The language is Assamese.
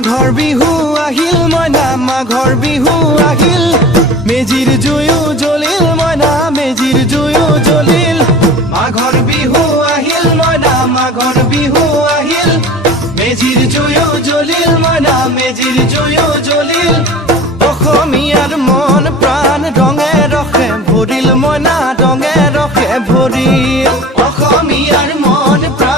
মাঘৰ বিহু আহিল মইনা মাঘৰ বিহু আহিল মেজিৰ জুয়ো জ্বলিল মইনা মেজিৰ জুয়ো জ্বলিল মাঘৰ বিহু আহিল মইনা মাঘৰ বিহু আহিল মেজিৰ জুয়ো জ্বলিল মইনা মেজিৰ জুয়ো জ্বলিল অসমীয়াৰ মন প্ৰাণ ৰঙে ৰসে ভৰিল মইনা ৰঙে ৰসে ভৰিল অসমীয়াৰ মন প্ৰাণ